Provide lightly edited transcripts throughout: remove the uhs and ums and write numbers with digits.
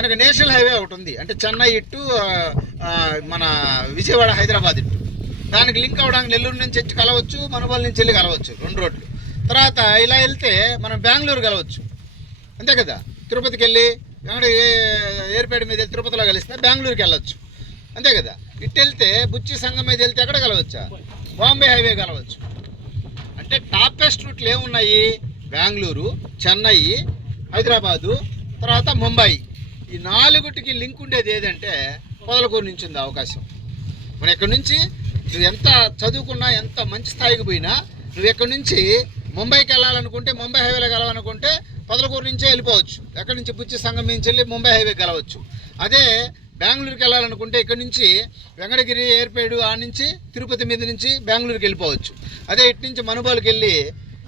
మనకి national highway ఒకటి ఉంది, అంటే చెన్నై ఇటు మన విజయవాడ హైదరాబాద్ ఇటు. దానికి లింక్ అవ్వడానికి నెల్లూరు నుంచి వచ్చి కలవచ్చు, మనుబోలు నుంచి వెళ్ళి కలవచ్చు, 2 రోడ్లు. తర్వాత ఇలా వెళ్తే మనం బెంగళూరు కలవచ్చు, అంతే కదా. తిరుపతికి వెళ్ళి ఏర్పేట మీద తిరుపతిలో కలిస్తే బెంగళూరుకి వెళ్ళొచ్చు, అంతే కదా. ఇటు వెళ్తే బుచ్చి సంఘం మీద వెళ్తే ఎక్కడ కలవచ్చా, బాంబే హైవే కలవచ్చు. అంటే టాపెస్ట్ రూట్లు ఏమున్నాయి, బెంగళూరు, చెన్నై, హైదరాబాదు, తర్వాత ముంబై. ఈ 4టికి లింక్ ఉండేది ఏదంటే పొదలకూరు నుంచి ఉంది అవకాశం. మరి ఎక్కడి నుంచి నువ్వు ఎంత చదువుకున్నా, ఎంత మంచి స్థాయికి పోయినా, నువ్వు ఎక్కడి నుంచి ముంబైకి వెళ్ళాలనుకుంటే, ముంబై హైవేలోకి వెళ్ళాలనుకుంటే పొదలకూరు నుంచే వెళ్ళిపోవచ్చు. ఎక్కడి నుంచి బుచ్చి సంఘం నుంచి వెళ్ళి ముంబై హైవేకి వెళ్ళవచ్చు. అదే బెంగళూరుకి వెళ్ళాలనుకుంటే ఇక్కడి నుంచి వెంకటగిరి, ఏర్పేడు, ఆ నుంచి తిరుపతి మీద నుంచి బెంగళూరుకి వెళ్ళిపోవచ్చు. అదే ఇటు నుంచి మనుబోలుకి వెళ్ళి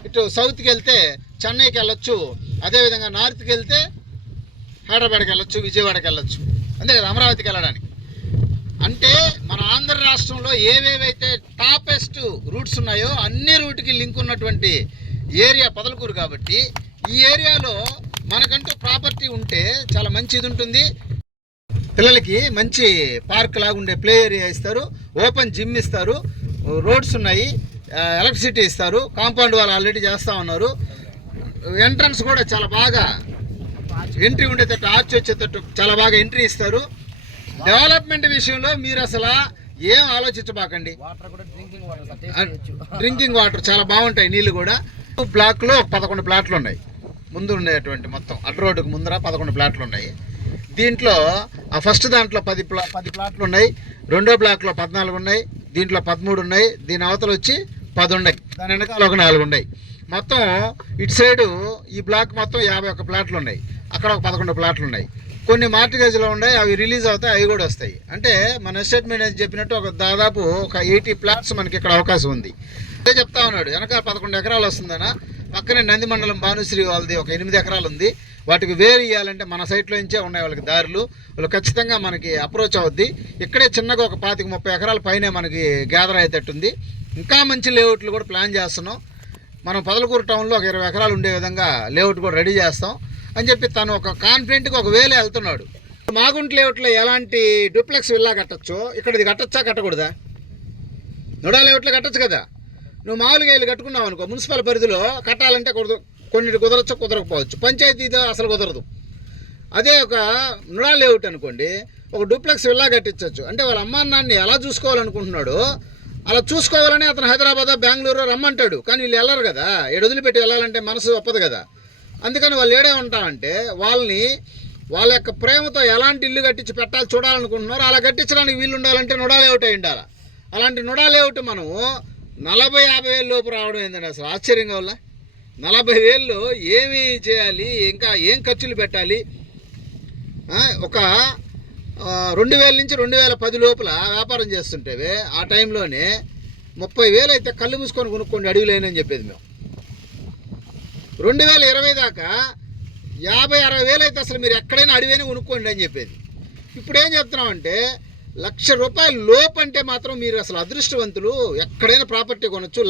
ఇటు సౌత్కి వెళ్తే చెన్నైకి వెళ్ళొచ్చు. అదేవిధంగా నార్త్కి వెళ్తే హైదరాబాద్కి వెళ్ళొచ్చు, విజయవాడకి వెళ్ళొచ్చు, అంతే కదా, అమరావతికి వెళ్ళడానికి. అంటే మన ఆంధ్ర రాష్ట్రంలో ఏవేవైతే టాపెస్ట్ రూట్స్ ఉన్నాయో అన్ని రూట్కి లింక్ ఉన్నటువంటి ఏరియా పొదలకూరు. కాబట్టి ఈ ఏరియాలో మనకంటూ ప్రాపర్టీ ఉంటే చాలా మంచి ఇది ఉంటుంది. పిల్లలకి మంచి పార్క్ లాగా ఉండే ప్లే ఏరియా ఇస్తారు, ఓపెన్ జిమ్ ఇస్తారు, రోడ్స్ ఉన్నాయి, ఎలక్ట్రిసిటీ ఇస్తారు, కాంపౌండ్ వాళ్ళు ఆల్రెడీ చేస్తూ ఉన్నారు. ఎంట్రన్స్ కూడా చాలా బాగా ఎంట్రీ ఉండేటట్టు, ఆర్చ్ వచ్చేటట్టు చాలా బాగా ఎంట్రీ ఇస్తారు. డెవలప్మెంట్ విషయంలో మీరు అసలు ఏం ఆలోచించబాకండి. డ్రింకింగ్ వాటర్ చాలా బాగుంటాయి, నీళ్ళు కూడా. బ్లాక్లో 11 ప్లాట్లు ఉన్నాయి, ముందు ఉండేటువంటి మొత్తం అడ్డు రోడ్డుకు ముందర 11 ప్లాట్లు ఉన్నాయి. దీంట్లో ఆ ఫస్ట్ దాంట్లో 10 ప్లాట్లు ఉన్నాయి, రెండో బ్లాక్లో 14 ఉన్నాయి, దీంట్లో 13 ఉన్నాయి, దీని అవతల వచ్చి 10 ఉన్నాయి, దాని వెనకాల ఒక 4 ఉన్నాయి. మొత్తం ఇటు సైడు ఈ బ్లాక్ మొత్తం 51 ప్లాట్లు ఉన్నాయి, అక్కడ ఒక 11 ప్లాట్లు ఉన్నాయి. కొన్ని మార్టిగేజ్లో ఉన్నాయి, అవి రిలీజ్ అవుతాయి, అవి కూడా వస్తాయి. అంటే మన ఎస్టేట్ మేనేజర్ చెప్పినట్టు దాదాపు ఒక 80 ప్లాట్స్ మనకి ఇక్కడ అవకాశం ఉంది. అదే చెప్తా ఉన్నాడు, వెనక 11 ఎకరాలు వస్తుందనా. పక్కనే నంది మండలం భానుశ్రీ వాళ్ళది ఒక 8 ఎకరాలు ఉంది. వాటికి వేరు ఇవ్వాలంటే మన సైట్లో నుంచే ఉన్నాయి వాళ్ళకి దారులు. వాళ్ళు ఖచ్చితంగా మనకి అప్రోచ్ అవుద్ది. ఇక్కడే చిన్నగా ఒక 25-30 ఎకరాల పైనే మనకి గ్యాదర్ అయ్యేటట్టుంది. ఇంకా మంచి లేఅవుట్లు కూడా ప్లాన్ చేస్తున్నాం. మనం పొదలకూరు టౌన్లో ఒక 20 ఎకరాలు ఉండే విధంగా లేఅవుట్ కూడా రెడీ చేస్తాం అని చెప్పి తను ఒక కాన్ఫిడెంట్గా ఒక వేలే వెళ్తున్నాడు. మాగుంట లేఅవుట్లో ఎలాంటి డూప్లెక్స్ విల్లా కట్టచ్చో ఇక్కడ ఇది కట్టచ్చా, కట్టకూడదా? నొడా లేఅవుట్లో కట్టచ్చు కదా. నువ్వు మామూలుగా వెళ్ళి కట్టుకున్నావు అనుకో, మున్సిపల్ పరిధిలో కట్టాలంటే కొన్నిటి కుదరచ్చు, కుదరకపోవచ్చు. పంచాయతీదో అసలు కుదరదు. అదే ఒక నుడా లేఅవుట్ అనుకోండి, ఒక డూప్లెక్స్ విల్లా కట్టించవచ్చు. అంటే వాళ్ళ అమ్మా నాన్ని ఎలా చూసుకోవాలనుకుంటున్నాడు అలా చూసుకోవాలని అతను హైదరాబాద్, బెంగళూరు రమ్మంటాడు. కానీ వీళ్ళు వెళ్ళరు కదా, ఏడు వదిలిపెట్టి వెళ్ళాలంటే మనసు ఒప్పదు కదా. అందుకని వాళ్ళు ఏడే ఉంటామంటే వాళ్ళని వాళ్ళ యొక్క ప్రేమతో ఎలాంటి ఇల్లు కట్టించి పెట్టాలి చూడాలనుకుంటున్నారో అలా కట్టించడానికి వీళ్ళు ఉండాలంటే నుడా లేఅవుట్ అయి ఉండాలి. అలాంటి నుడా లేఅవుట్ మనము 40-50 వేల లోపు రావడం ఏంటంటే అసలు ఆశ్చర్యంగా వల్ల. 40,000లో ఏమి చేయాలి, ఇంకా ఏం ఖర్చులు పెట్టాలి? ఒక 2000 నుంచి 2010 లోపల వ్యాపారం చేస్తుంటేవే ఆ టైంలోనే 30,000 అయితే కళ్ళు మూసుకొని కొనుక్కోండి అడవిలేనని చెప్పేది మేము. 2020 దాకా 50-60 వేలు అయితే అసలు మీరు ఎక్కడైనా అడివైనా కొనుక్కోండి అని చెప్పేది. ఇప్పుడు ఏం చెప్తున్నామంటే ₹1,00,000 లోపు అంటే మాత్రం మీరు అసలు అదృష్టవంతులు, ఎక్కడైనా ప్రాపర్టీ కొనొచ్చు.